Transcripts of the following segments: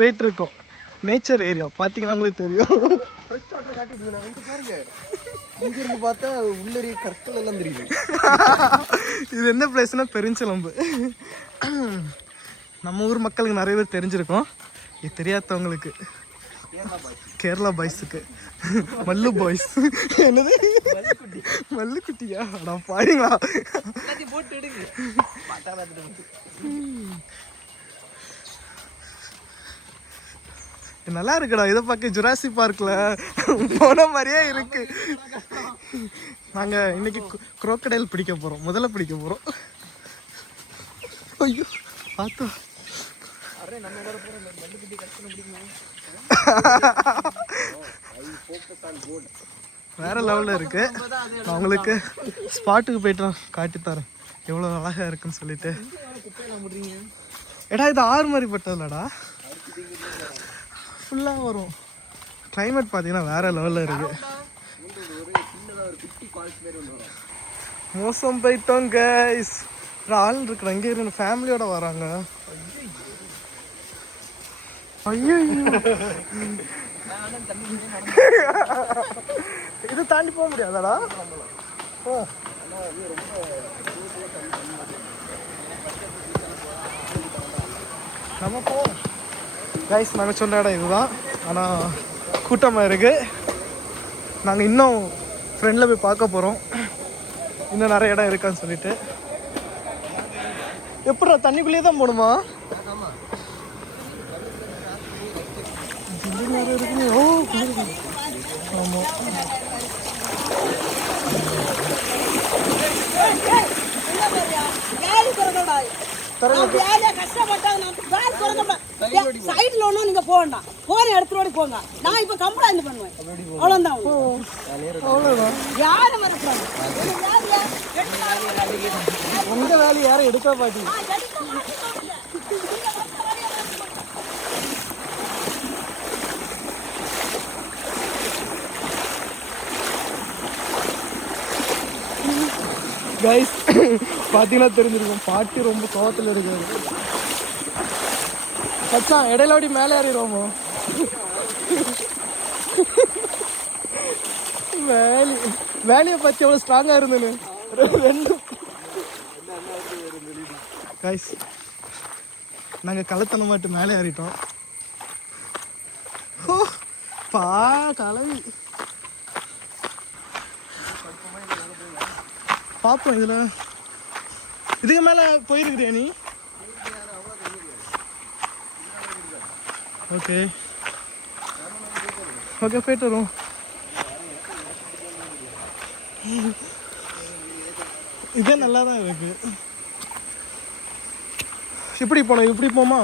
போயிட்டு இருக்கோம். Nature area பார்த்தீங்கன்னா உங்களுக்கு தெரியும். இங்கிருந்து பார்த்தா உள்ளரிய கற்கள் எல்லாம் தெரியுது. இது என்ன பிளேஸ்னா பெருஞ்சலம்பு. நம்ம ஊர் மக்களுக்கு நிறைய பேர் தெரிஞ்சிருக்கோம். இது தெரியாதவங்களுக்கு கேரளா பாய்ஸுக்கு மல்லு பாய்ஸ். என்னது மல்லுக்குட்டியா? அடா பாருங்களா. நல்லா இருக்குடா. இதை பார்க்க ஜுராசி பார்க்ல போன மாதிரியே இருக்கு. நாங்க இன்னைக்கு குரோக்கடைல் பிடிக்க போறோம். முதல்ல பிடிக்க போறோம். ஐயோ பார்த்தா வேற லெவல்ல இருக்கு. நான் உங்களுக்கு ஸ்பாட்டுக்கு போயிட்டு காட்டி தரேன் எவ்வளவு அழகா இருக்குன்னு சொல்லிட்டு. எடா இது ஆறு மாதிரி பட்டதுலடா, ஃபுல்லா வரும். கிளைமேட் பார்த்தீங்கன்னா வேற லெவல்ல இருக்கு. மோசம் போயிட்டோம் கைஸ். ஆள் இருக்கிற அங்கே இருந்து ஃபேமிலியோட வராங்க. ஐயோ இது தாண்டி போக முடியாதாடா? நம்ம போவோம் கைஸ். நாங்கள் சொன்ன இடம் இதுதான், ஆனால் கூட்டமாக இருக்குது. நாங்கள் இன்னும் ஃப்ரெண்டில் போய் பார்க்க போகிறோம், இன்னும் நிறைய இடம் இருக்கான்னு சொல்லிட்டு. எப்படா தண்ணிக்குள்ளேயே தான் போகணுமா? ஓ ஆமாம். சைடுல ஒன்றும் நீங்க போக போன இடத்துல போங்க. நான் இப்ப கம்ப்ளைண்ட் பண்ணுவேன். அவ்வளவுதான். யாரும் வரக்கூடாது. உங்க வேலையை யாரும் எடுக்க மாட்டீங்க. கைஸ் பார்த்தீங்கன்னா தெரிஞ்சிருக்கும், பாட்டி ரொம்ப கோவத்தில் இருக்காரு. மச்சான் இடையில அப்படி மேலே ஏறிடுவோமோ? வேலையை பற்றி எவ்வளோ ஸ்ட்ராங்காக இருந்தேன்னு ரெண்டு. கைஸ் நாங்கள் கலத்தனை மாட்டு மேலே ஏறிட்டோம். ஓ பா கலவி பார்ப்போம். இதில் இதுக்கு மேலே போயிருக்கிறியா நீ? ஓகே ஓகே போயிட்டு வரும். இதே நல்லா தான் இருக்கு. இப்படி போனோம், இப்படி போமா?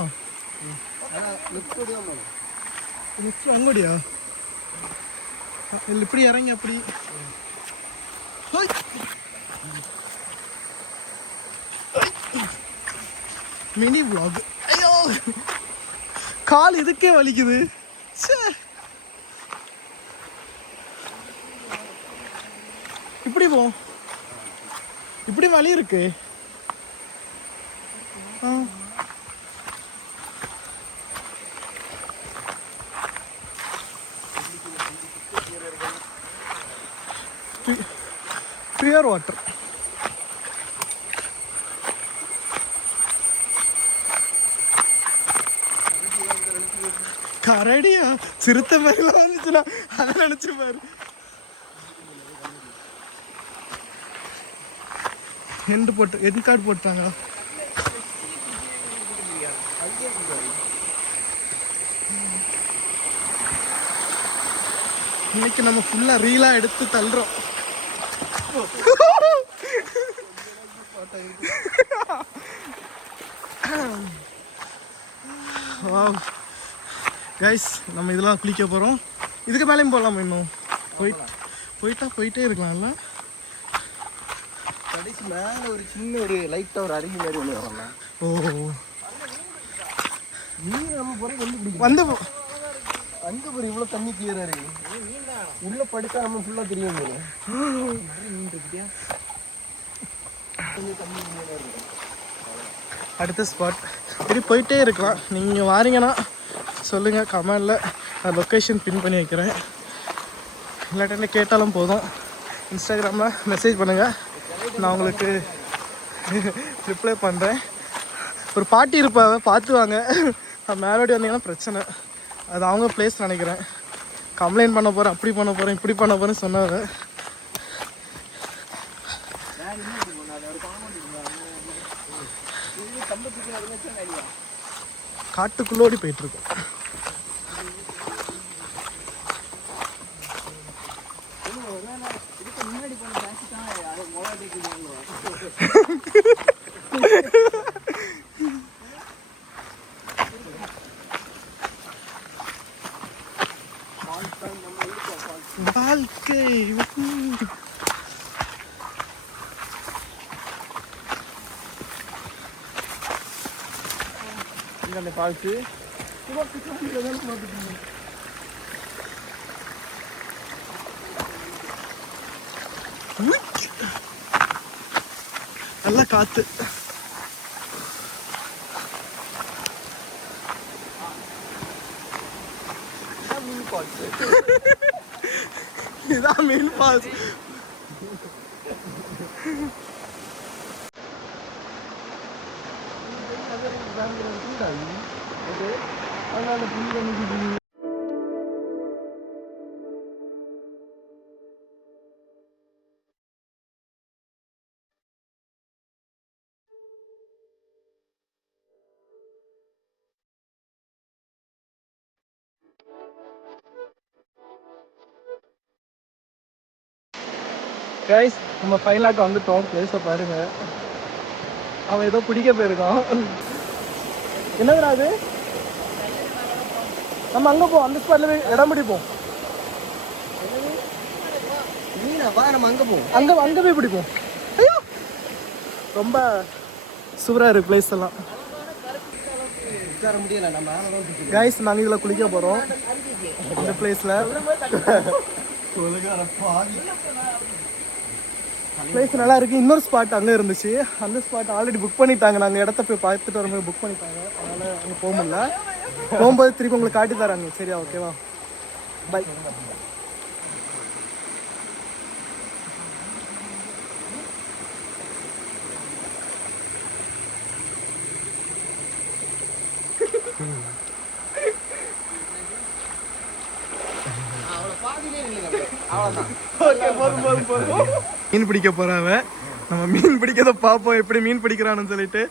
அங்கோடியா? இல்லை இப்படி இறங்கி அப்படி. Mini vlog. ஐயோ கால் இதுக்கே வலிக்குது. இப்படி போ, இப்படி வலி இருக்கு. Pure water. கரடியா? சிறுத்தை மாதிரிலாம் வந்துச்சுன்னா அதை நினைச்சு பாரு. என் கார்டு போட்டாங்க. இன்னைக்கு நம்ம ஃபுல்லா ரீலா எடுத்து தள்ளுறோம். கைஸ் நம்ம இதெல்லாம் குளிக்க போகிறோம். இதுக்கு மேலேயும் போகலாமா? இன்னும் போயிட்டே இருக்கலாம்ல. கடைசி மேலே ஒரு சின்ன ஒரு லைட்டாக ஒரு அருகி மாதிரி ஒன்று வரலாம். ஓ நீர் நம்ம போகிற வந்து அங்கே போகிற இவ்வளோ தண்ணி கிளியராக இருக்கு. உள்ளே படுத்தா நம்ம ஃபுல்லாக தெரியும். மீன் இருக்கியா கொஞ்சம் தண்ணி கிளியராக இருக்கும். அடுத்த ஸ்பாட் இப்படி போயிட்டே இருக்கலாம். நீங்கள் வாரீங்கன்னா சொல்லுங்கள் கமெண்டில், நான் லொக்கேஷன் பின் பண்ணி வைக்கிறேன். இல்லாட்டி கேட்டாலும் போதும், இன்ஸ்டாகிராமில் மெசேஜ் பண்ணுங்கள், நான் உங்களுக்கு ரிப்ளை பண்ணுறேன். ஒரு பாட்டி இருப்பாங்க, பார்த்து வாங்க. மேலோடி வந்தீங்கன்னா பிரச்சனை, அது அவங்க பிளேஸ் நினைக்கிறேன். கம்ப்ளைண்ட் பண்ண போகிறேன், அப்படி பண்ண போகிறேன், இப்படி பண்ண போகிறேன்னு சொன்னாங்க. காட்டுக்குள்ளோடி போயிட்டுருக்கோம். வாழ்க்கை இங்கே பார்த்து நல்லா காத்து. இதான் மீன் ஃபால்ஸ். கைஸ், நம்ம ஃபைனலாக வந்துட்டோம். பிளேஸை பாருங்க. அவன் ஏதோ பிடிக்க போயிருக்கான். என்னதுடா அது? நம்ம அங்கே போவோம், அந்த ஸ்பாட்ல போய் இடம் பிடிப்போம். நம்ம அங்கே போவோம், அங்கே போய் பிடிப்போம். ஐயோ, ரொம்ப சூப்பராக இருக்கு பிளேஸ் எல்லாம். உட்கார முடியல நம்ம. கைஸ், நாங்கள் இதில் குளிக்க போகிறோம் இந்த பிளேஸில். பிளேஸ் நல்லா இருக்குது. இன்னொரு ஸ்பாட் அங்கே இருந்துச்சு, அந்த ஸ்பாட் ஆல்ரெடி புக் பண்ணிட்டாங்க. நாங்கள் இடத்த போய் பார்த்துட்டு வரும்போது புக் பண்ணிட்டாங்க, அதனால் அங்கே போக முடியல. போகும்போது திருப்பி உங்களுக்கு காட்டி தராங்க. சரியா, ஓகேவா? பை. மீன் பிடிக்க போறாவ. நம்ம மீன் பிடிக்கிறத பார்ப்போம், எப்படி மீன் பிடிக்கிறான்னு சொல்லிட்டு.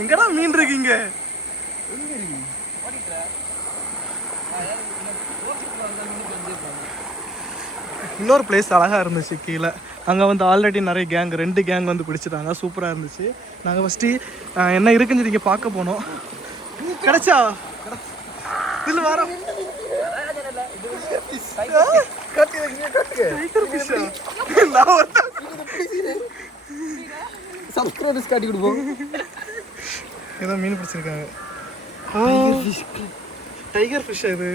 எங்கடா மீன் இருக்கீங்க? இன்னொரு பிளேஸ் அழகா இருந்துச்சு கீழே. அங்கே வந்து ஆல்ரெடி நிறைய கேங், 2 கேங் வந்து பிடிச்சிட்டாங்க. சூப்பராக இருந்துச்சு. நாங்கள் ஃபஸ்ட்டு என்ன இருக்குன்னு நீங்கள் பார்க்க போனோம். கிடைச்சா இதில் வரோம். சப்ஸ்கிரைபர்ஸ் காட்டி கொடுப்போம். ஏதோ மீன் பிடிச்சிருக்காங்க. டைகர் ஃபிஷ் இது.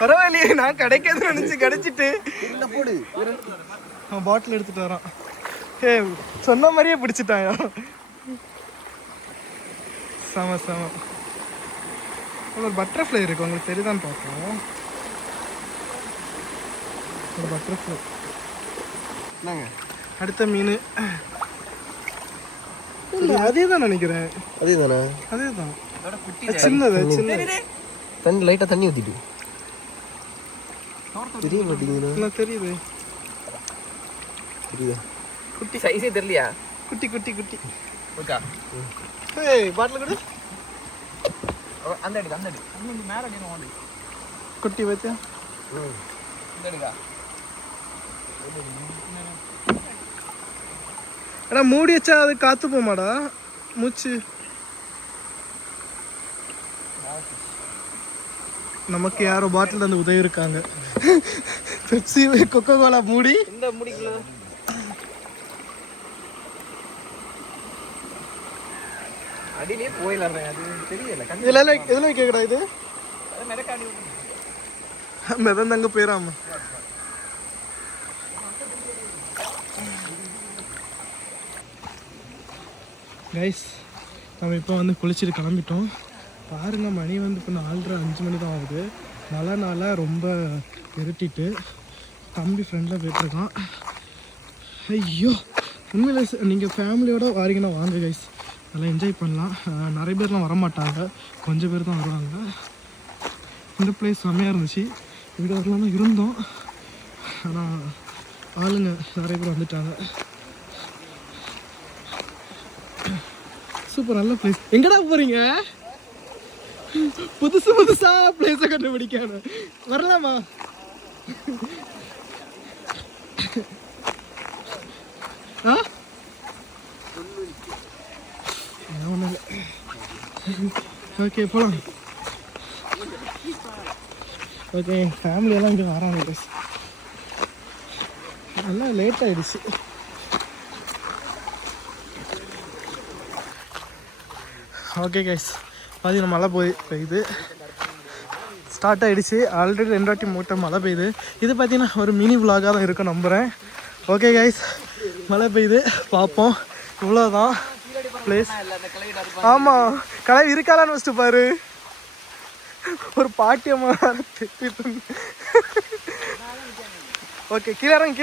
பரவாயில்லையே, நான் கிடைக்காதுன்னு நினைச்சு கிடைச்சிட்டு போடு. பாட்டில் எடுத்துட்டு வரான். ஏ, சொன்ன மாதிரியே பிடிச்சிட்டாயா? செம செம. ஒரு பட்டர்ஃப்ளை இருக்கு, உங்களுக்கு தெரியுதான்னு பார்ப்போம். ஒரு பட்டர்ஃப்ளை. அடுத்த மீன் அதே தான் நினைக்கிறேன். அதே தானே? அதே தான். சின்னது சின்னது. தண்ணி லைட்டாக தண்ணி ஊற்றிட்டு தெரிய மாட்டேங்குது. தெரியுது. தெரியுதா? குட்டி சைஸே தெரியலையா? குட்டி குட்டி குட்டி. ஓகே. ஏய், பாட்டில் கொடு. அந்த அடி அந்த அடி மேலே அடி ஓடி குட்டி வைத்தியா? இந்த அடிக்கா. அடா, மூடி வச்சா அது காத்து போமாடா மூச்சு. நமக்கு யாரோ பாட்டில் தந்து உதவி இருக்காங்க. பெப்சி, கொக்கோ கோலா மூடி. இந்த முடிக்கல அடியிலே போயிடலாம். அது தெரியல. இதெல்லாம் எதுல வைக்கடா இது? மிதந்தங்க போயிடாம. கைஸ் நம்ம இப்போ வந்து குளிச்சுட்டு கிளம்பிட்டோம். பாருங்க மணி வந்து இப்போ 4:30 5 மணி தான் ஆகுது. மழைனால ரொம்ப இருட்டிட்டு தம்பி ஃப்ரெண்டில் போயிட்டுருக்கான். ஐயோ உண்மையில் நீங்கள் ஃபேமிலியோடு வாரீங்கன்னா வாங்க கைஸ், நல்லா என்ஜாய் பண்ணலாம். நிறைய பேர்லாம் வரமாட்டாங்க, கொஞ்சம் பேர் தான் வருவாங்க. இந்த பிளேஸ் செம்மையாக இருந்துச்சு. இங்கே வரலாம் தான் இருந்தோம், ஆனால் ஆளுங்க நிறைய பேர் வந்துட்டாங்க. சூப்பர், நல்ல பிளேஸ். எங்கடா போகிறீங்க? புதுசாக பிளேஸை கண்டுபிடிக்கணும். வரலாமா? ஆ ஓகே போகலாம். ஓகே ஃபேமிலியெல்லாம் இங்கே வராங்க கைஸ். நல்லா லேட் ஆகிடுச்சு. ஓகே கைஸ் பார்த்தீங்கன்னா மழை பெய்யுது, ஸ்டார்ட் ஆகிடுச்சு. ஆல்ரெடி 2 வாட்டி மூட்டை மழை பெய்யுது. இது பார்த்தீங்கன்னா ஒரு மினி விலாகாக தான் இருக்கும் நம்புகிறேன். ஓகே கைஸ் மழை பெய்யுது, பார்ப்போம். இவ்வளோதான் பிளேஸ். ஆமாம் கலை இருக்காளான்னு வச்சுட்டு பாரு. ஒரு பாட்டியம்மா ஓகே கீழே இறங்க, கீழே